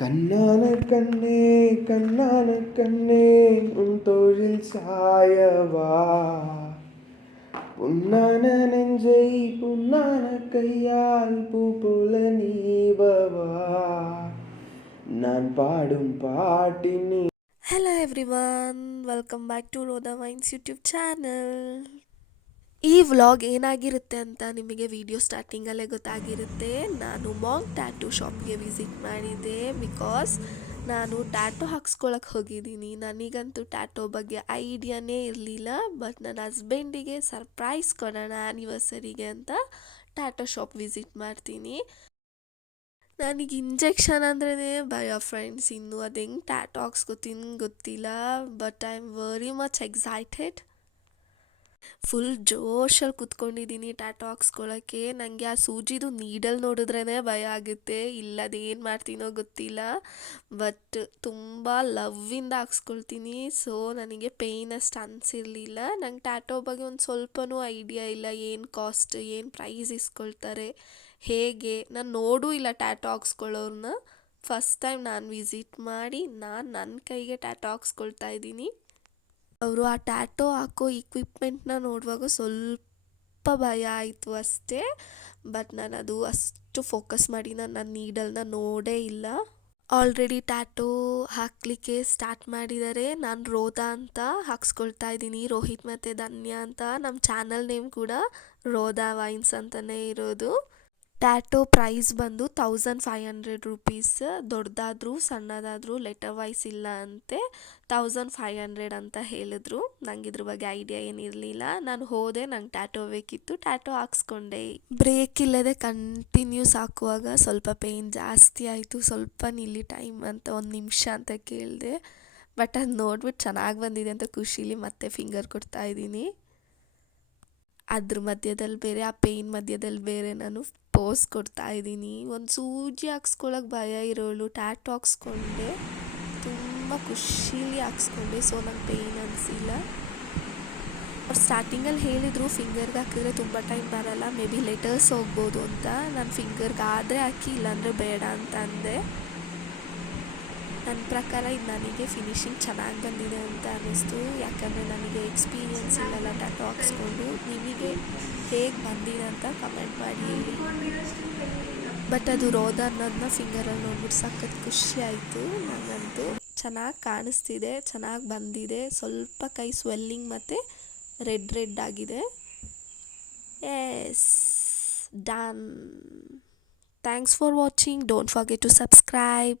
கண்ணான கண்ணே கண்ணான கண்ணே உன் தோழில் சாயவா புண்ணான நெஞ்சை புண்ணான கையால் பூ போல நீவவா நான் பாடும் பாட்டின் நீ. Hello everyone, welcome back to Rodha Vines YouTube channel. ಈ ವ್ಲಾಗ್ ಏನಾಗಿರುತ್ತೆ ಅಂತ ನಿಮಗೆ ವಿಡಿಯೋ ಸ್ಟಾರ್ಟಿಂಗಲ್ಲೇ ಗೊತ್ತಾಗಿರುತ್ತೆ. ನಾನು ಮಾಂಗ್ ಟ್ಯಾಟೂ ಶಾಪ್ಗೆ ವಿಸಿಟ್ ಮಾಡಿದ್ದೆ ಬಿಕಾಸ್ ನಾನು ಟ್ಯಾಟೋ ಹಾಕ್ಸ್ಕೊಳಕ್ಕೆ ಹೋಗಿದ್ದೀನಿ. ನನಗಂತೂ ಟ್ಯಾಟೋ ಬಗ್ಗೆ ಐಡಿಯಾನೇ ಇರಲಿಲ್ಲ, ಬಟ್ ನನ್ನ ಹಸ್ಬೆಂಡಿಗೆ ಸರ್ಪ್ರೈಸ್ ಕೊಡೋಣ ಆ್ಯನಿವರ್ಸರಿಗೆ ಅಂತ ಟ್ಯಾಟೋ ಶಾಪ್ ವಿಸಿಟ್ ಮಾಡ್ತೀನಿ. ನನಗೆ ಇಂಜೆಕ್ಷನ್ ಅಂದ್ರೇ ಭಯ ಫ್ರೆಂಡ್ಸ್. ಇನ್ನು ಅದು ಹೆಂಗೆ ಟ್ಯಾಟೋ ಹಾಕ್ಸ್ಕೊತೀನಿ ಗೊತ್ತಿಲ್ಲ, but I am very much excited. Full ಜೋಶಲ್ಲಿ ಕೂತ್ಕೊಂಡಿದ್ದೀನಿ ಟ್ಯಾಟೋ ಹಾಕ್ಸ್ಕೊಳ್ಳೋಕ್ಕೆ. ನನಗೆ ಆ ಸೂಜಿದು ನೀಡಲ್ ನೋಡಿದ್ರೇ ಭಯ ಆಗುತ್ತೆ. ಇಲ್ಲದೇನು ಮಾಡ್ತೀನೋ ಗೊತ್ತಿಲ್ಲ, ಬಟ್ ತುಂಬ ಲವ್ವಿಂದ ಹಾಕ್ಸ್ಕೊಳ್ತೀನಿ. ಸೊ ನನಗೆ ಪೇಯ್ನ್ ಅಷ್ಟು ಅನಿಸಿರಲಿಲ್ಲ. ನಂಗೆ ಟ್ಯಾಟೋ ಬಗ್ಗೆ ಒಂದು ಸ್ವಲ್ಪನೂ ಐಡಿಯಾ ಇಲ್ಲ, ಏನು ಕಾಸ್ಟ್, ಏನು ಪ್ರೈಸ್ ಇಸ್ಕೊಳ್ತಾರೆ, ಹೇಗೆ. ನಾನು ನೋಡೂ ಇಲ್ಲ ಟ್ಯಾಟೋ ಹಾಕ್ಸ್ಕೊಳ್ಳೋರನ್ನ. ಫಸ್ಟ್ ಟೈಮ್ ನಾನು ವಿಸಿಟ್ ಮಾಡಿ ನನ್ನ ಕೈಗೆ ಟ್ಯಾಟೋ ಹಾಕ್ಸ್ಕೊಳ್ತಾ ಇದ್ದೀನಿ. ಅವರು ಆ ಟ್ಯಾಟೋ ಹಾಕೋ ಇಕ್ವಿಪ್ಮೆಂಟ್ನ ನೋಡುವಾಗ ಸ್ವಲ್ಪ ಭಯ ಆಯಿತು ಅಷ್ಟೇ, ಬಟ್ ನಾನು ಅದು ಅಷ್ಟು ಫೋಕಸ್ ಮಾಡಿ ನನ್ನ ನೀಡಲ್ನ ನೋಡೇ ಇಲ್ಲ. ಆಲ್ರೆಡಿ ಟ್ಯಾಟೋ ಹಾಕಲಿಕ್ಕೆ ಸ್ಟಾರ್ಟ್ ಮಾಡಿದ್ದಾರೆ. ನಾನು ರೋದಾ ಅಂತ ಹಾಕ್ಸ್ಕೊಳ್ತಾ ಇದ್ದೀನಿ, ರೋಹಿತ್ ಮತ್ತು ಧನ್ಯ ಅಂತ. ನಮ್ಮ ಚಾನಲ್ ನೇಮ್ ಕೂಡ ರೋದಾ ವೈನ್ಸ್ ಅಂತಲೇ ಇರೋದು. ಟ್ಯಾಟೋ ಪ್ರೈಸ್ ಬಂದು 1500 ರುಪೀಸ್. ದೊಡ್ಡದಾದರೂ ಸಣ್ಣದಾದರೂ ಲೆಟರ್ ವೈಸ್ ಇಲ್ಲ ಅಂತೆ. 1500 ಅಂತ ಹೇಳಿದ್ರು. ನಂಗೆ ಇದ್ರ ಬಗ್ಗೆ ಐಡಿಯಾ ಏನಿರಲಿಲ್ಲ. ನಾನು ಹೋದೆ, ನಂಗೆ ಟ್ಯಾಟೋ ಬೇಕಿತ್ತು, ಟ್ಯಾಟೋ ಹಾಕ್ಸ್ಕೊಂಡೆ. ಬ್ರೇಕ್ ಇಲ್ಲದೆ ಕಂಟಿನ್ಯೂಸ್ ಹಾಕುವಾಗ ಸ್ವಲ್ಪ ಪೇಯ್ನ್ ಜಾಸ್ತಿ ಆಯಿತು. ಸ್ವಲ್ಪ ನಿಲ್ಲಿ ಟೈಮ್ ಅಂತ 1 ನಿಮಿಷ ಅಂತ ಕೇಳಿದೆ, ಬಟ್ ಅದು ನೋಡ್ಬಿಟ್ಟು ಚೆನ್ನಾಗಿ ಬಂದಿದೆ ಅಂತ ಖುಷಿಲಿ ಮತ್ತೆ ಫಿಂಗರ್ ಕೊಡ್ತಾ ಇದ್ದೀನಿ. ಅದ್ರ ಮಧ್ಯದಲ್ಲಿ ಬೇರೆ, ಆ ಪೇಯ್ನ್ ಮಧ್ಯದಲ್ಲಿ ಬೇರೆ ನಾನು ಪೋಸ್ ಕೊಡ್ತಾ ಇದ್ದೀನಿ. ಒಂದು ಸೂಜಿ ಹಾಕ್ಸ್ಕೊಳಕ್ಕೆ ಭಯ ಇರೋಳು ಟ್ಯಾಟೋ ಹಾಕ್ಸ್ಕೊಂಡೆ, ತುಂಬ ಖುಷೀಲಿ ಹಾಕ್ಸ್ಕೊಂಡೆ. ಸೊ ನಂಗೆ ಪೇಯ್ನ್ ಅನಿಸಿಲ್ಲ. ಅವ್ರು ಸ್ಟಾರ್ಟಿಂಗಲ್ಲಿ ಹೇಳಿದರು ಫಿಂಗರ್ಗೆ ಹಾಕಿದ್ರೆ ತುಂಬ ಟೈಮ್ ಬರಲ್ಲ, ಮೇ ಬಿ ಲೆಟರ್ಸ್ ಹೋಗ್ಬೋದು ಅಂತ. ನಾನು ಫಿಂಗರ್ಗೆ ಆದರೆ ಹಾಕಿ, ಇಲ್ಲಾಂದರೆ ಬೇಡ ಅಂತ ಅಂದೆ. ನನ್ನ ಪ್ರಕಾರ ಇದು ನನಗೆ ಫಿನಿಶಿಂಗ್ ಚೆನ್ನಾಗಿ ಬಂದಿದೆ ಅಂತ ಅನ್ನಿಸ್ತು, ಯಾಕಂದರೆ ನನಗೆ ಎಕ್ಸ್ಪೀರಿಯನ್ಸ್ ಇಲ್ಲಲ್ಲ ಟ್ಯಾಟೋ ಹಾಕ್ಸ್ಕೊಂಡು. ನಿಮಗೆ ಹೇಗೆ ಬಂದಿದೆ ಅಂತ ಕಮೆಂಟ್ ಮಾಡಿ ಹೇಳಿ. ಬಟ್ ಅದು ರೋದಾ ಅನ್ನೋದನ್ನ ಫಿಂಗರಲ್ಲಿ ನೋಡ್ಬಿಟ್ಟು ಸಖತ್ ಖುಷಿ ಆಯಿತು. ನನಗಂತೂ ಚೆನ್ನಾಗಿ ಕಾಣಿಸ್ತಿದೆ, ಚೆನ್ನಾಗಿ ಬಂದಿದೆ. ಸ್ವಲ್ಪ ಕೈ ಸ್ವೆಲ್ಲಿಂಗ್ ಮತ್ತು ರೆಡ್ ಆಗಿದೆ. Yes, done. Thanks for watching. Don't forget to subscribe.